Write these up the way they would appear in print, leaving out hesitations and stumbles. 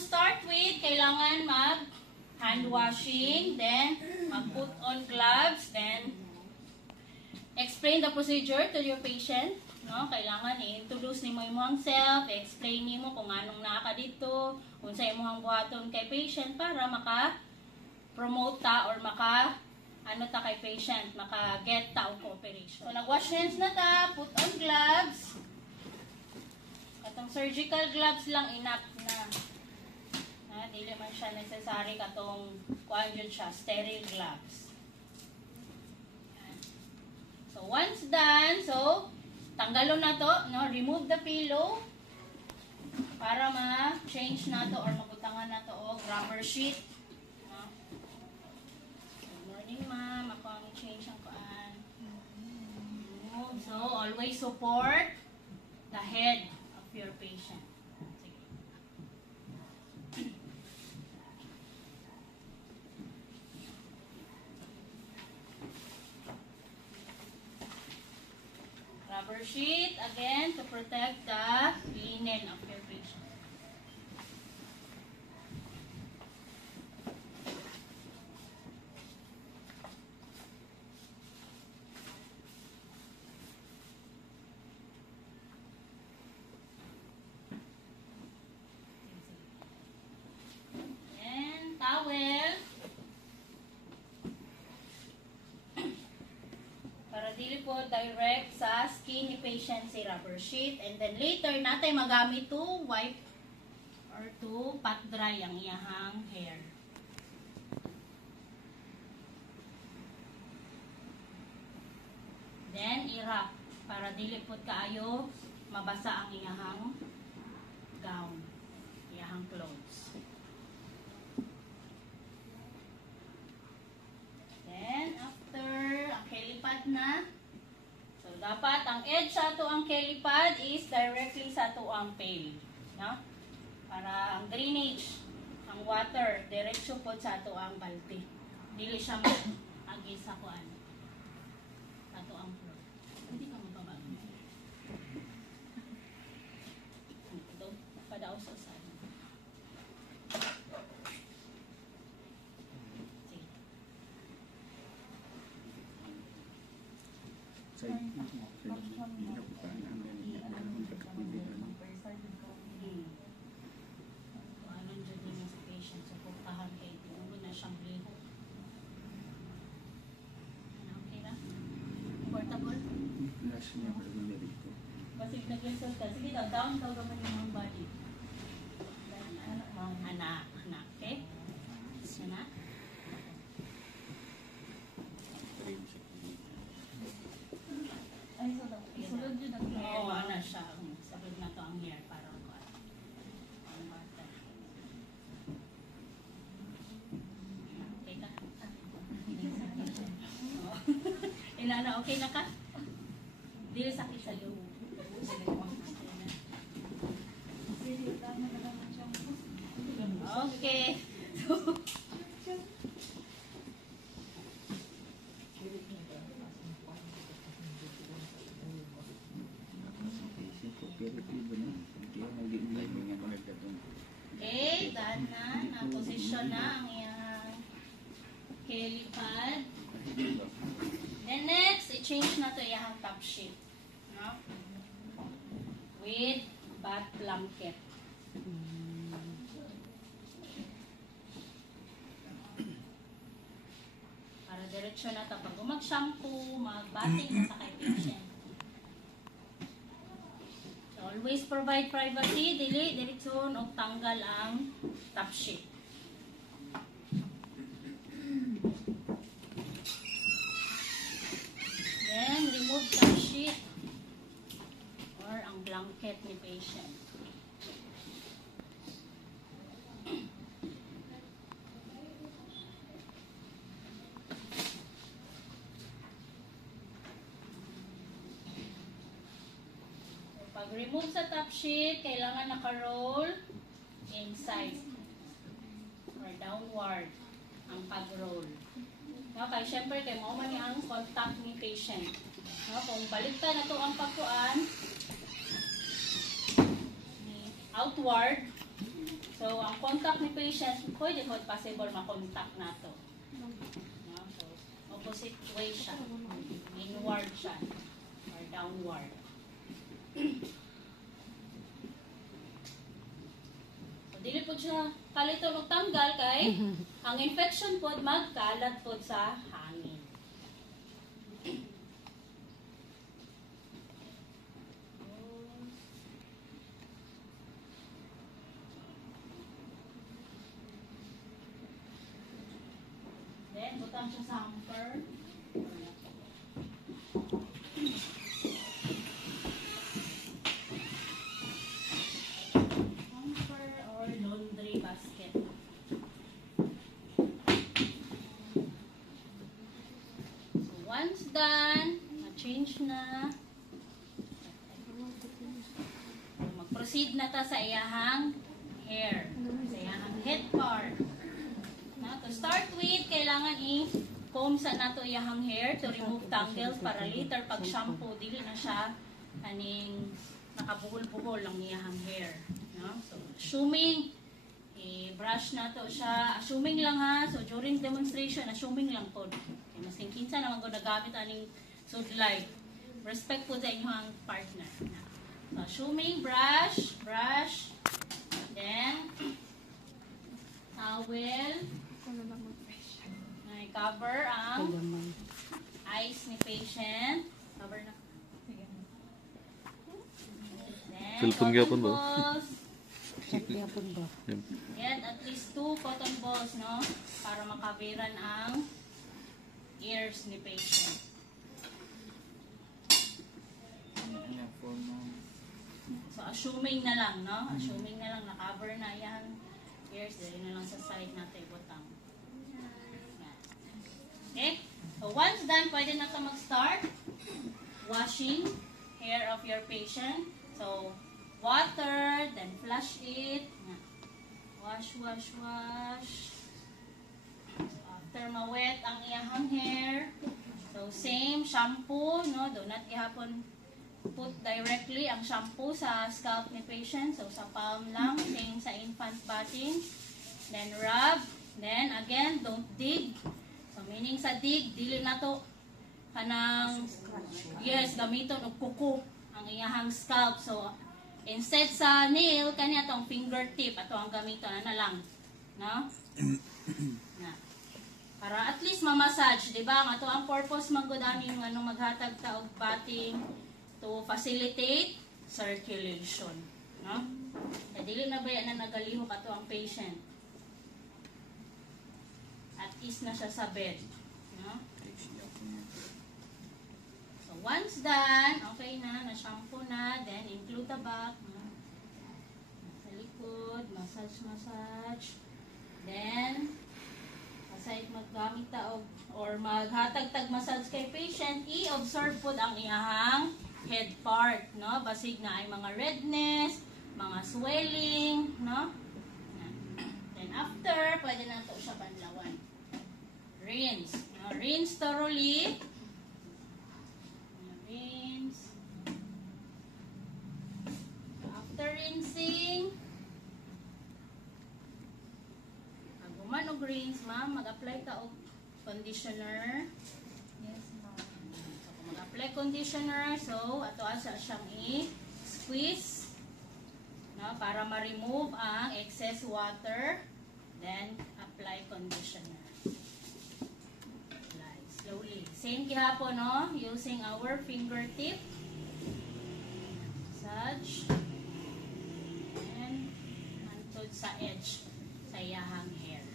start with, kailangan mag hand washing, then mag-put on gloves, then explain the procedure to your patient. No? Kailangan i-introduce ni mo imong self, explain ni mo kung anong naka dito, kung sa imong buhaton kay patient para maka-promote ta or kay patient, maka-get ta og cooperation. So, nag-wash hands na ta, put on gloves. Katong surgical gloves lang enough na. Dili man siya necessary katong kuan jud siya, sterile gloves. So once done, so tanggalon na to, no, remove the pillow para ma-change na to or mabutangan na to og rubber sheet. No? Good morning, ma'am. Ako ang change ang kuan. So always support the head of your patient. Rubber sheet, again, to protect the linen of your patient. And towel. Para dili po direct sa skin ni patient si rubber sheet. And then later, natay magamit to wipe or to pat dry ang iyahang hair. Then, i-wrap para dili po kaayo mabasa ang iyahang gown, iyahang clothes. Then, after ang kelipad na, so dapat ang edge sa ato ang kelipad is directly sa ato ang pail. No? Para ang drainage, ang water, diretso po sa ato ang balde. Dili siya mag-agi sa kuan. Ato ang floor. Hindi ka mababag. Ito, padaw sa side. Basig nag-result ka. Sige daw, down daw naman yung body. Anak. Okay? Anak. Ay, sulod yun ang hair. Oo, ano siya. Sabid na to ang hair para ko. Ang bata. Okay ka? Inana, okay na ka? Dili sakit sa loob. Okay. Okay, done na. Na-position na ang iyang kelipad. Then next, i-change na to iyang top sheet. No? With bath blanket. Para diretso na ito. Pag mag-shampoo, mag-bathing na sa kay patient. So, always provide privacy. Dili, diretso o tanggal ang top sheet. Then, remove top sheet or ang blanket ni patient. Pag-remove sa top sheet, kailangan naka-roll inside or downward ang pag-roll. Okay, syempre, kay mo man ang contact ni patient. No, kung baligtad na ito ang pagkuan, outward, So, ang contact ni patient, pwede po possible makontact na to. No? So, opposite way siya. Inward siya. Or downward. So, dili po siya kalito magtanggal kay ang infection po magkalat po sa hangin. Then, butang siya sa hamper. Hamper or laundry basket. So, once done, na-change na. Mag-proceed na ta sa iyahang hair. Sa iyahang head part. To start with, kailangan i-comb sa nato iyahang hair to remove tangles para later pag shampoo, dili na siya kaning nakabuhol-buhol ang iyahang hair. No? So, assuming, i-brush na to siya. Assuming lang ha. So, during demonstration, assuming lang po. Okay, mas kinsa naman ko nagamit aning sudlay. Respect po sa inyong partner. So, assuming, brush, then, towel, may cover ang eyes ni patient. Cover na. Then, cotton balls. Yan, at least 2 cotton balls, no? Para makabiran ang ears ni patient. So, assuming na lang, no? Assuming na lang, na-cover na yan. Ears, dali na lang sa side natin butang. Okay? So, once done, pwede na ito mag-start washing hair of your patient. So, water, then flush it. Wash. So, after mawet ang iyahang hair, so, same shampoo, no? Do not ihapon put directly ang shampoo sa scalp ni patient. So, sa palm lang, same sa infant bathing. Then, rub. Then, again, don't dig. So, meaning sa dig, dili na to kanang, yes, gamiton og kuko ang iyahang scalp. So, instead sa nail, kanya tong fingertip, ato ang gamiton na lang. No? Na. Para at least ma-massage, di ba? Ato ang purpose magudani ng maghatag ta og bathing to facilitate circulation. No? Kaya dili na ba yan na nagalihok ato ang patient? At least na siya sa bed. No? So, once done, okay na, na-shampoo na, then include the back. No? Sa likod, massage. Then, aside maggamit ta or maghatag-tag massage kay patient, i-observe po ang iyahang head part, no? Basig na ay mga redness, mga swelling, no? Then after, pwede na ito siya banlawan. Rinse. No? Rinse thoroughly. Rinse. After rinsing, man og rinse, ma'am, mag-apply ka og conditioner. Yes, ma'am. So, kung mag-apply conditioner, so, ato asa siyang i-squeeze, no, para ma-remove ang excess water. Then, apply conditioner. Apply slowly. Same gihapon, no? Using our fingertip. Massage. And, hantod sa edge sa iyahang hair.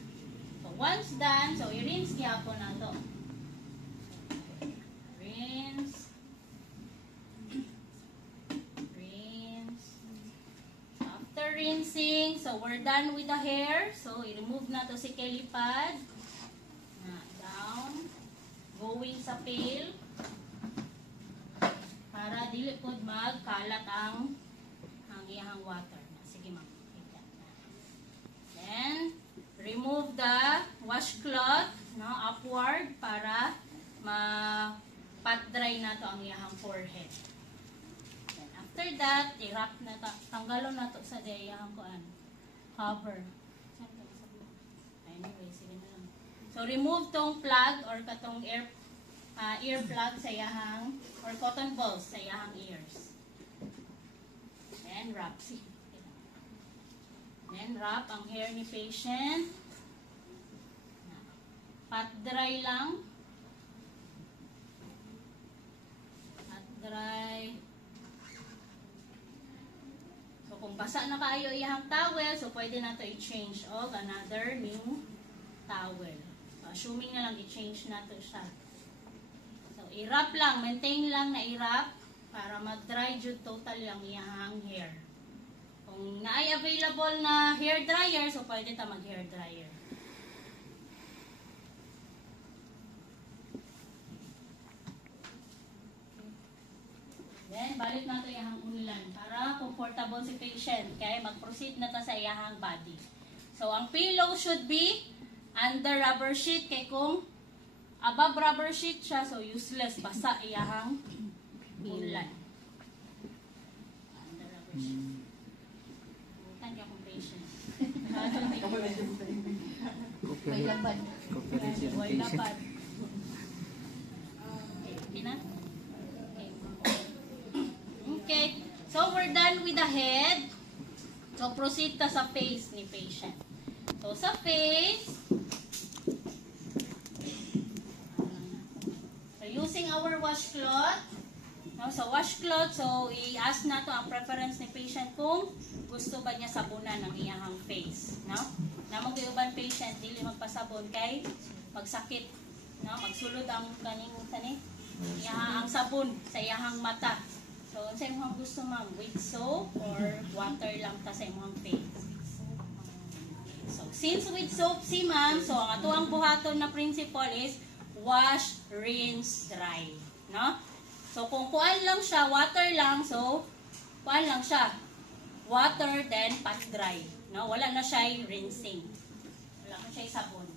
So, once done, so i-rinse gyapon na to. Rinse. Rinse. After rinsing, so we're done with the hair. So, i-remove na to si kelipad. Down. Going sa pail. Para dili pod magkalat ang iyahang water. Sige, ma'am. Then, remove the washcloth, no, upward para ma-pat-dry na to ang iyahang forehead. Then after that, i-wrap na to, tanggalon na to sa iyahang kuan. cover. Anyway, sige na lang. So, remove tong plug or katong ear plug sa iyahang, or cotton balls sa iyahang ears. Then, wrap. Then, wrap ang hair ni patient. Pat dry lang. Pat dry. So, kung basa na kayo iyahang towel, so pwede na ito i-change og another new towel. So, assuming na lang i-change na ito siya. So, i-wrap lang. Maintain lang na i-wrap para mag-dry jud total lang iyahang hair. Kung naay available na hair dryer, so pwede ta mag-hair dryer. Then, balik nato iyahang ulan para comfortable si patient. Kaya mag-proceed na ta sa iyahang body. So, ang pillow should be under rubber sheet. Kaya kung above rubber sheet siya, so useless. Basa iyahang ulan. Under rubber sheet. Bukan ka kung patient. May laban. May laban. Okay na? Okay, so we're done with the head. So proceed ta sa face ni patient. So sa face, so using our washcloth, no, sa washcloth, so i-ask na to ang preference ni patient kung gusto ba niya sabunan ng iyahang face, no? Na mag-iuban patient dili magpasabon kay magsakit, no? Magsulod ang kaning tani iyahang ang sabon sa iyahang mata. So, sa imong gusto ma'am, with soap or water lang ta sa imong face. So, since with soap si ma'am, so ang ato ang buhaton na principle is wash, rinse, dry. No? So, kung kuan lang siya, water lang, so kuan lang siya. Water, then pat dry. No? Wala na siya rinsing. Wala na siya sabon.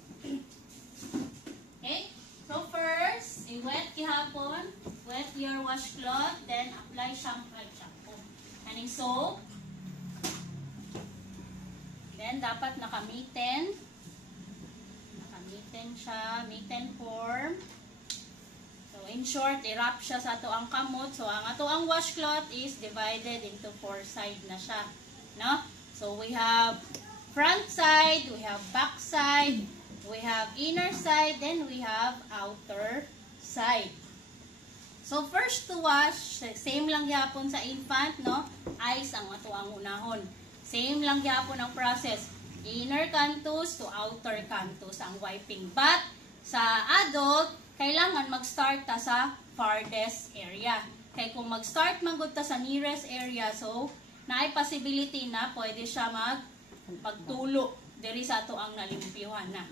Okay? So, first, i-wet kihapon. Wet your washcloth, then apply shampoo. Kaning soap. Then, dapat nakamitin. Nakamitin siya. Mitten form. So, in short, i-wrap siya sa ato ang kamot. So, ang ato ang washcloth is divided into 4 sides na siya. No? So, we have front side, we have back side, we have inner side, then we have outer side. So, first to wash, same lang yapon sa infant, no? Eyes ang ato ang unahon. Same lang yapon ang process. Inner canthus to outer canthus ang wiping. But, sa adult, kailangan mag-start ta sa farthest area. Kaya kung mag-start magud ta sa nearest area, so, naay possibility na pwede siya pagtulo diri sa ato ang nalimpyuhan na.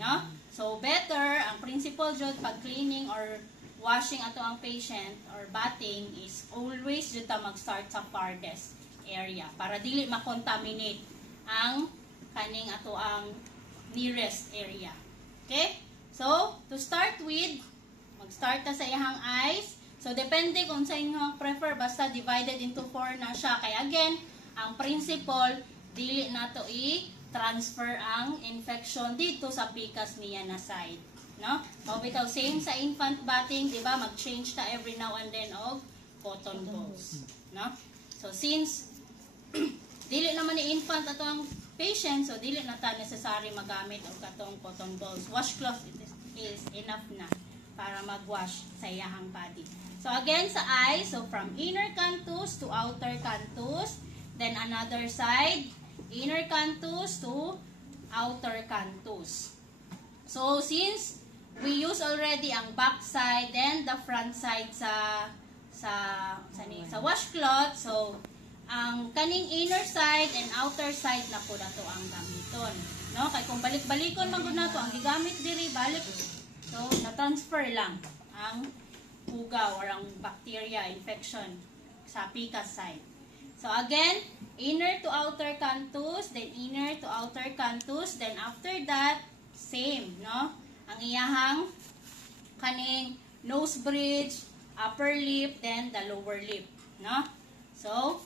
No? So, better, ang principle jud pag cleaning or washing ato ang patient or bathing is always jud ta mag-start sa farthest area para dili ma-contaminate ang kaning ato ang nearest area. Okay? So, to start with, mag-start ta sa iyahang eyes. So, depende kung sa inyong prefer, basta divided into 4 na siya. Kaya again, ang principle, dili na to i-transfer ang infection dito sa pikas niya na side. No? O bitaw, same sa infant bathing, di ba? Mag-change ta every now and then og cotton balls. No? So, since dili naman ni infant ato ang patient, so dili na ta necessary magamit og katong cotton balls. Washcloth is enough na para mag-wash sa iyahang body. So, again, sa eyes, so from inner canthus to outer canthus, then another side, inner canthus to outer canthus. So, since we use already ang back side and the front side sa washcloth, so ang kaning inner side and outer side na po nato ang gamiton. No? Kay kung balik-balikon man gud nato ang gigamit diri balik. So, na-transfer lang ang ugaw or ang bacteria infection sa pikas side. So, again, inner to outer canthus, then inner to outer canthus, then after that, same, no? Ang iyahang kaning nose bridge, upper lip, then the lower lip, no? So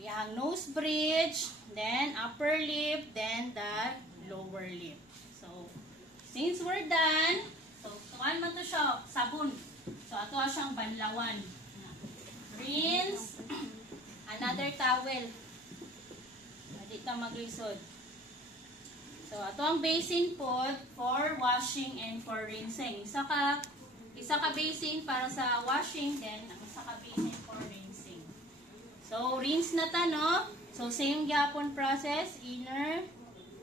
iyahang nose bridge, then upper lip, then the lower lip. So, since we're done, so tuan man to siya, sabon. So, ato siyang banlawan. Rinse, another towel. Hindi ta maglisod. So, ato ang basin po for washing and for rinsing. Isa ka basin para sa washing, then ang isa ka basin for rinsing. So, rinse na ta, no? So, same gyapon process, inner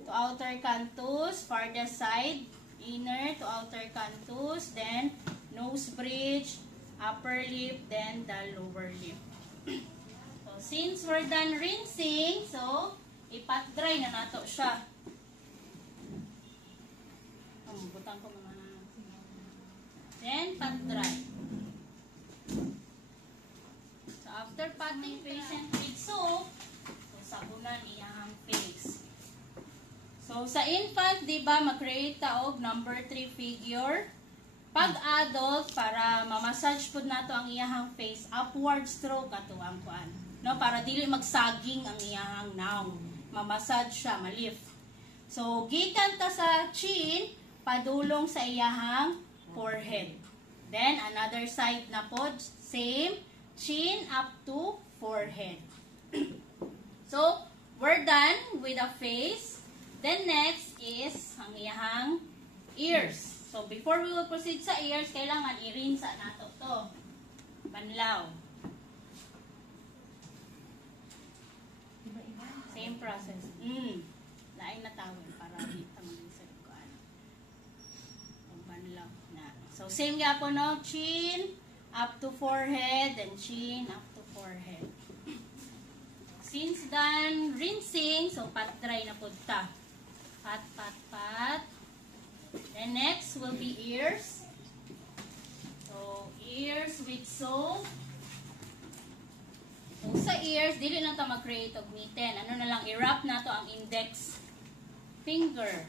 to outer canthus, farthest side, inner to outer canthus, then nose bridge, upper lip, then the lower lip. So, since we're done rinsing, so, ipat dry na nato siya. Butang ko mga. Then, pat dry. So, after patting patient with soap, so, sabunan iyang face. So, sa infant, di ba, mag-create taog number 3 figure. Pag adult, para mamassage po nato ang iyang face, upward stroke ato ang kuan. No, para dili magsaging ang iyang naong. Mamassage siya, malift. So, gikan ta sa chin, padulong sa iyahang forehead. Then, another side na po, same, chin up to forehead. So, we're done with the face. Then, next is ang iyahang ears. So, before we will proceed sa ears, kailangan i-rinse nato to. Banlaw. Same process. Lain na tawel para dito mag-insert ko. Banlaw na. So, same nga po, no? Chin up to forehead, then chin up to forehead. Since done rinsing, so pat dry na po ta. Pat, pat, pat. Then next will be ears. So, ears with soap. So, sa ears, dili na ito mag-create og mitten. Ano na lang, i-wrap na to ang index finger.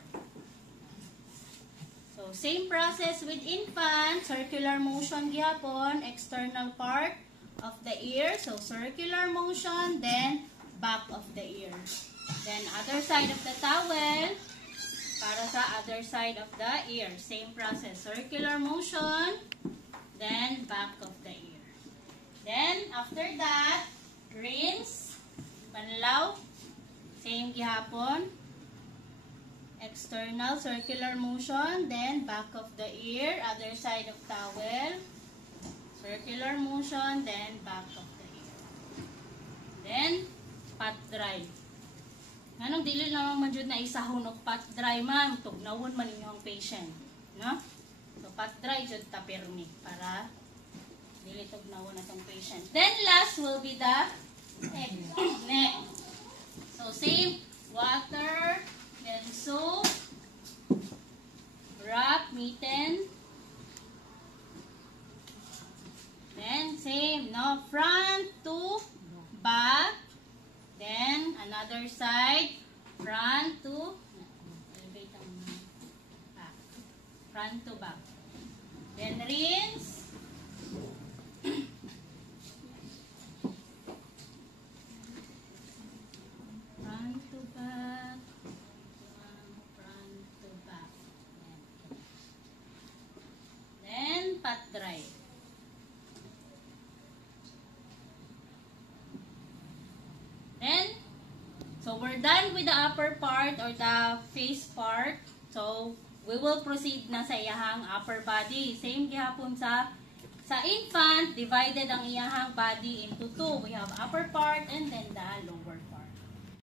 So, same process with infant. Circular motion gihapon. External part of the ear. So, circular motion. Then, back of the ear. Then, other side of the towel. Para sa other side of the ear. Same process. Circular motion. Then, back of the ear. Then, after that, rinse. Banlaw. Same gihapon. External, circular motion. Then, back of the ear. Other side of towel. Circular motion. Then, back of the ear. Then, pat dry. Anong dili naman man jud na isahon og pat dry, ma'am? Tugnawon man inyong patient. No? So, pat dry jud ta pirmi para dili tugnawon atong patient. Then, last will be the neck. Neck. So, same. Water. Then, soap. Wrap. Mitten. Then, same. No? Front to back. Then, another side, front to, elevate ang back. Front to back. Then, rinse. Front to back. Front to back. Then, pat dry. Then, so we're done with the upper part or the face part. So, we will proceed na sa iyahang upper body. Same gihapon sa infant, divided ang iyahang body into two. We have upper part and then the lower part.